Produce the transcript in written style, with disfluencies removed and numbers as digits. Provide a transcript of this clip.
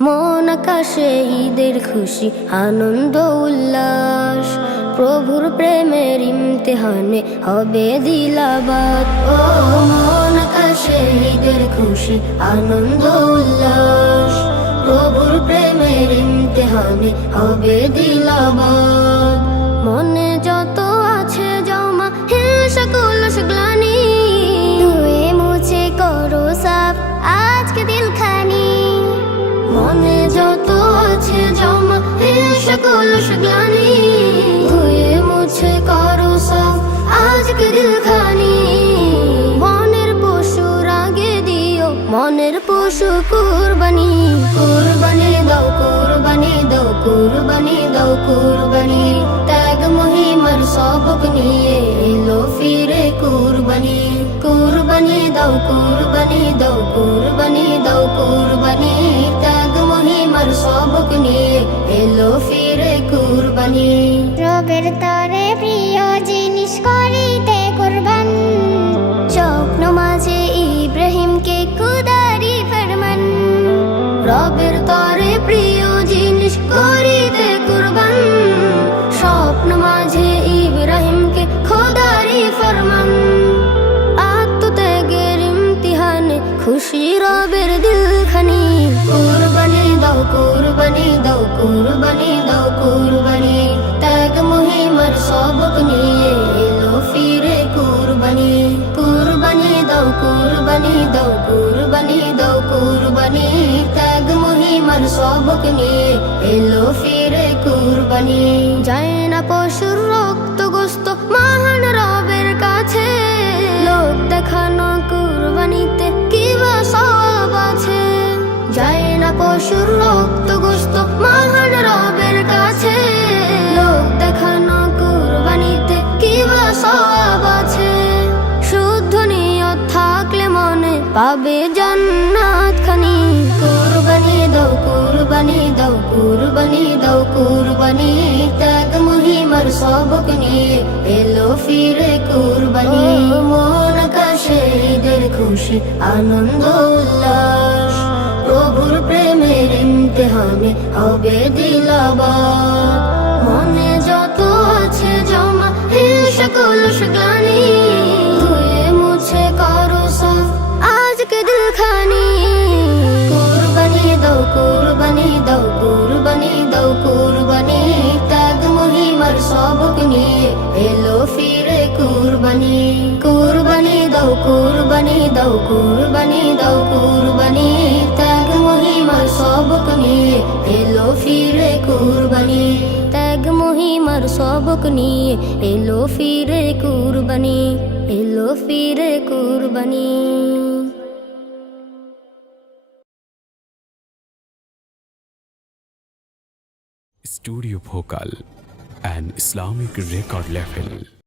মন আকাশে ঈদের খুশি আনন্দ উল্লাস, প্রভুর প্রেমের ইমতিহানে হবে দিলাবাত। ও মন আকাশে ঈদের খুশি আনন্দ উল্লাস, প্রভুর প্রেমের ইমতিহানে হবে দিলাবাত। মনে যত আছে জমা হিংসা কলুষ গ্লানি, ধুয়ে মুছে করো সাফ আজকে দিলখানি। মনে যত আছে জমা হিংসা কলুষ গ্লানি, ধুয়ে মুছে করো সাফ আজকে দিলখানি। মনের পশু রাগে দিও মনের পশু কুরবানি, কুরবানি দাও কুরবানি দাও কুরবানি দাও কুরবানি। ত্যাগ মহিমার সবক নিয়ে এলো ফিরে কুরবানি, কুরবানি দাও কুরবানি দাও কুরবানি দাও কুরবানি। ত্যাগ মহিমার সবক নিয়ে এলো ফিরে কুরবানি। রবের তরে প্রিয় জিনিস করিতে কুরবান, স্বপ্ন মাঝে ইব্রাহিমকে খুদারি ফরমান। রবের তরে প্রিয় জিনিস করিতে কুরবান, স্বপ্ন মাঝে ইব্রাহিমকে খোদারি ফরমান। আত্মত্যাগের ইমতিহানে খুশি রবের দিলখানি, কুরবানি দাও কুরবানি দাও কুরবানি দাও কুরবানি। ত্যাগ মহিমার সবক নিয়ে এলো ফিরে কুরবানি, কুরবানি দাও কুরবানি দাও কুরবানি দাও কুরবানি। ত্যাগ মহিমার সবক নিয়ে এলো ফিরে কুরবানি। যায় না পশুর রক্ত গোস্ত মহান রবের কাছে, লোক দেখানো কুরবানিতে কি বা সওয়াব আছে। যায় না পশুর রক্ত গোস্ত মহান রবের কাছে, লোক দেখানো কুরবানিতে কি বা সওয়াব আছে। শুদ্ধ নিয়ত থাকলে মনে পাবে জান্নাত খানি। কুরবানি দাও কুরবানি দাও কুরবানি দাও কুরবানি। ত্যাগ মহিমার সবক নিয়ে এলো ফিরে কুরবানি। মন আকাশে ঈদের খুশি আনন্দ উল্লাস, প্রভুর প্রেমের ইমতিহানে হবে দিলাবাত। মনে যত আছে জমা হিংসা কলুষ গ্লানি, ধুয়ে মুছে করো সাফ আজকে দিলখানি। কুরবানি দাও কুরবানি দাও কুরবানি দাও কুরবানি। ত্যাগ মহিমার সবক নিয়ে এলো ফিরে কুরবানি, কুরবানি দাও কুরবানি দাও কুরবানি দাও কুরবানি। ত্যাগ মহিমার সবক নিয়ে এলো ফিরে কুরবানি, ত্যাগ মহিমার সবক নিয়ে এলো ফিরে কুরবানি, এলো ফিরে কুরবানি। Studio Bhokal, an Islamic record label.